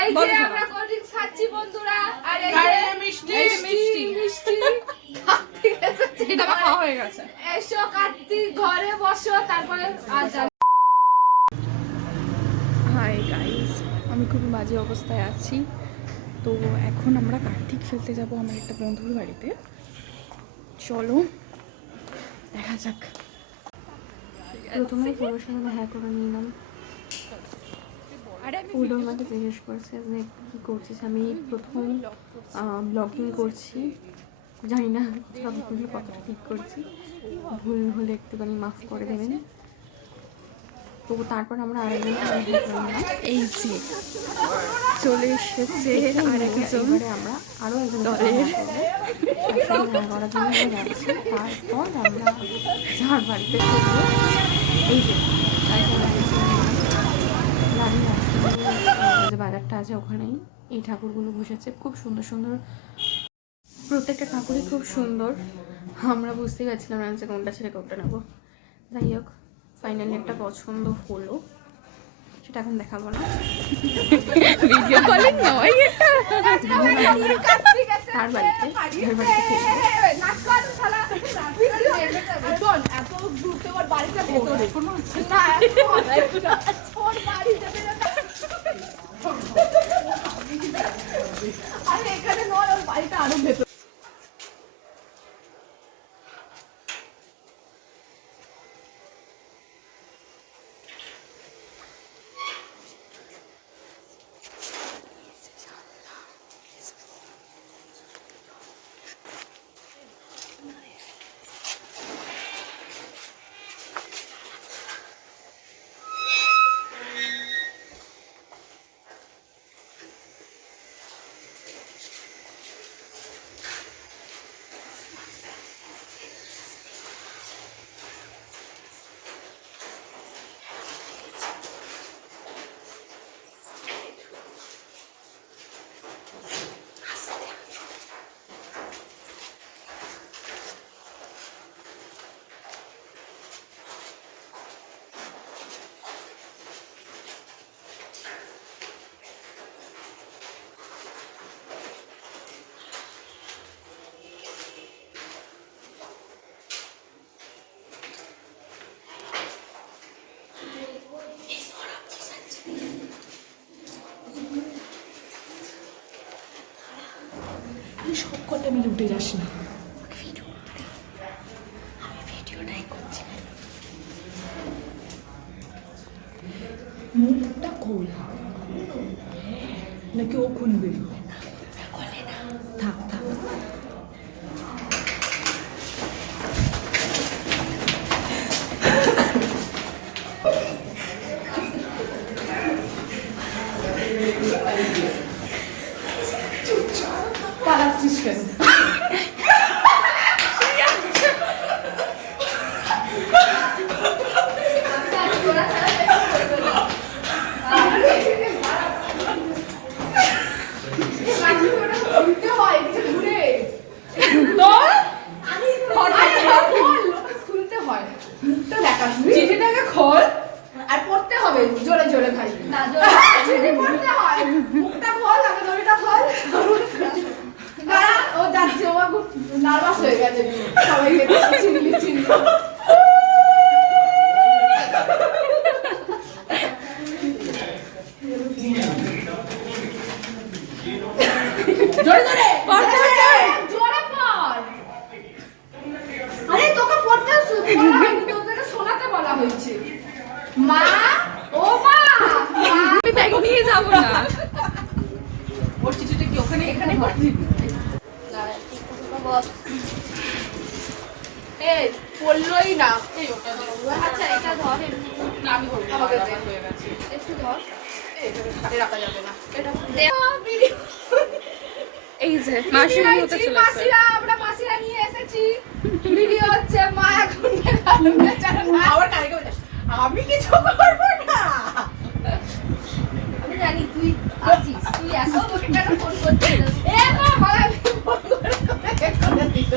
এই যে আমরা কোল্ড ড্রিঙ্কস খাচ্ছি বন্ধুরা? আর এই যে মিষ্টি, মিষ্টি মিষ্টি। মিষ্টি। কার্তিক এসেছে এটা খাওয়া হয়ে গেছে। এসো কার্তিক ঘরে বসো তারপরে আর হাই গাইস আমি খুবই বাজে অবস্থায় আছি। তো এখন আমরা কার্তিক খেলতে যাব আমার একটা বন্ধুর বাড়িতে। চলো দেখা যাক। প্রথমে সাথে দেখা করে নিলাম। পুরো আমাকে জিজ্ঞেস করছে যে কী করছিস? আমি প্রথম ব্লগিং করছি। জানি না সবগুলো কতটা ঠিক করছি। ভুল হলে একটুখানি মাফ করে দেবেন। তো তারপর আমরা আরেকজন করে এই যে চলে এসেছে আর এবারে আমরা আরও একজন দলের। করার জন্য যাচ্ছি। তারপর আমরা যার বাড়িতে এই যে যে বাজারটা আছে ওখানেই এই ঠাকুরগুলো বসেছে। খুব সুন্দর সুন্দর। প্রত্যেকটা ঠাকুরই খুব সুন্দর। আমরা বুঝতে পারছিলাম না যে কোনটা ছেড়ে কোনটা নেব। যাই হোক ফাইনালি একটা পছন্দ হলো। সেটা এখন দেখাবো না। ভিডিও কলিং নয় তার বাড়িতে যার বাড়িতে খেলব নাচ কর শালা শোন এত দূর থেকে ওর বাড়িটা ভেতরে না এখন ওর বাড়িতে আরে এখানে নয় ওর বাড়িটা আরও ভেতরে সব কটা মিলে উঠে যাস না। মুখটা খোল। নাকি ও খুলবে থাক থাক পালাচ্ছিস কেন খুলতে হয় এদিকে ঘুরে খুলতে হয় মুখটা দেখা চিঠিটাকে খোল আর পড়তে হবে জোরে জোরে ভাই না জোরে পড়তে হয় মুখটা খোল আগে দড়িটা খোল দাঁড়া ও যাচ্ছে ও খুব নার্ভাস হয়ে গেছে। সবাইকে চিনলি চিনলি জোরে জোরে পড়তে জোরে পড়। আরে তোকে পড়তে বলা তোদেরকে শোনাতে বলা হয়েছে। মা ও মা মা। আমি ব্যাগ নিয়ে যাব না। ওর চিঠিটা কি ওখানে এখানে পড়লই না। এই ওটা ধরো। আচ্ছা এটা ধর। আমি করব আমাকে দে। হয়ে গেছে। একটু ধর। এই, এটাকে খাটে রাখা যাবে না। এটা এই যে মাসি হতে চলেছে মাসিরা আমরা মাসিরা নিয়ে এসেছি। ভিডিও হচ্ছে মা এখন দেখাল বেচারা না। আবার কালকে আমি কিছু করব না। আমি জানি তুই আছিস তুই এত তোকে কেন ফোন করছিস এ মা বাবা ফোন করে করে করে দিল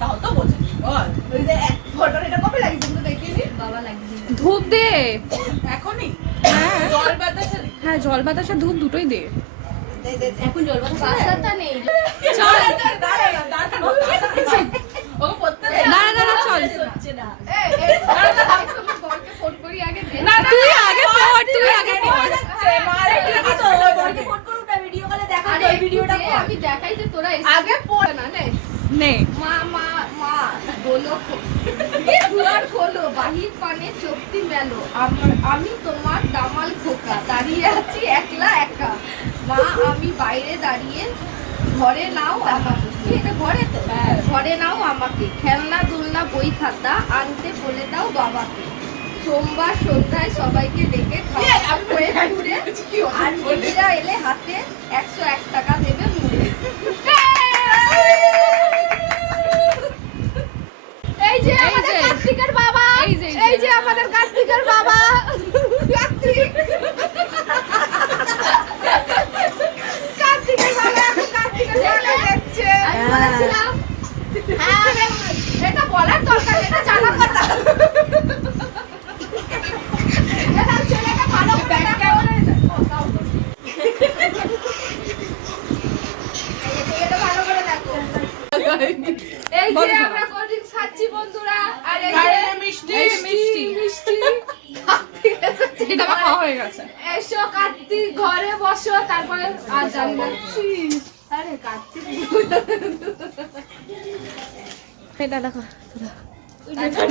তাও তো বোঝে বল ওই যে ফটো এটা কবে লাগিয়েছিস তো দেখিনি বাবা লাগিয়ে ধূপ দে এখনই হ্যাঁ জল বাতাসে হ্যাঁ ধূপ দুটোই দে এখন জল বাতাসা নেই চল চল তুই আগে পড় তুই আগে পড় আমি দেখাই যে তোরা আগে পড় না নে নে মা মা মা বলো খোলো বাহির পানে চোখটি আমার আমি তোমার দামাল খোকা দাঁড়িয়ে আছি একলা একা। মা আমি বাইরে দাঁড়িয়ে ঘরে নাও আমাকে। এটা ঘরে তো? ঘরে নাও আমাকে। খেলনা দোলনা বই খাতা আনতে বলে দাও বাবাকে। সোমবার সন্ধ্যায় সবাইকে ডেকে হয়ে ঘুরে আর দিদিরা এলে হাতে একশো এক টাকা দেবে মুড়ে। এই যে এই আমাদের যে। কার্তিকের বাবা এই যে, এই যে। এই যে আমাদের কার্তিকের বাবা। কার্তিক কার্তিকের বাবা কার্তিকের বাবা যাচ্ছে হ্যাঁ। এটা বলার দরকার এটা জানার কথা। এই যে আমরা বন্ধুরা আর এই যে মিষ্টি, মিষ্টি মিষ্টি। এটা আমার খাওয়া হয়ে গেছে। এসো কার্তিক ঘরে বসো তারপরে আর জানি না। আরে কার্তিক। এটা দেখো। টাটা।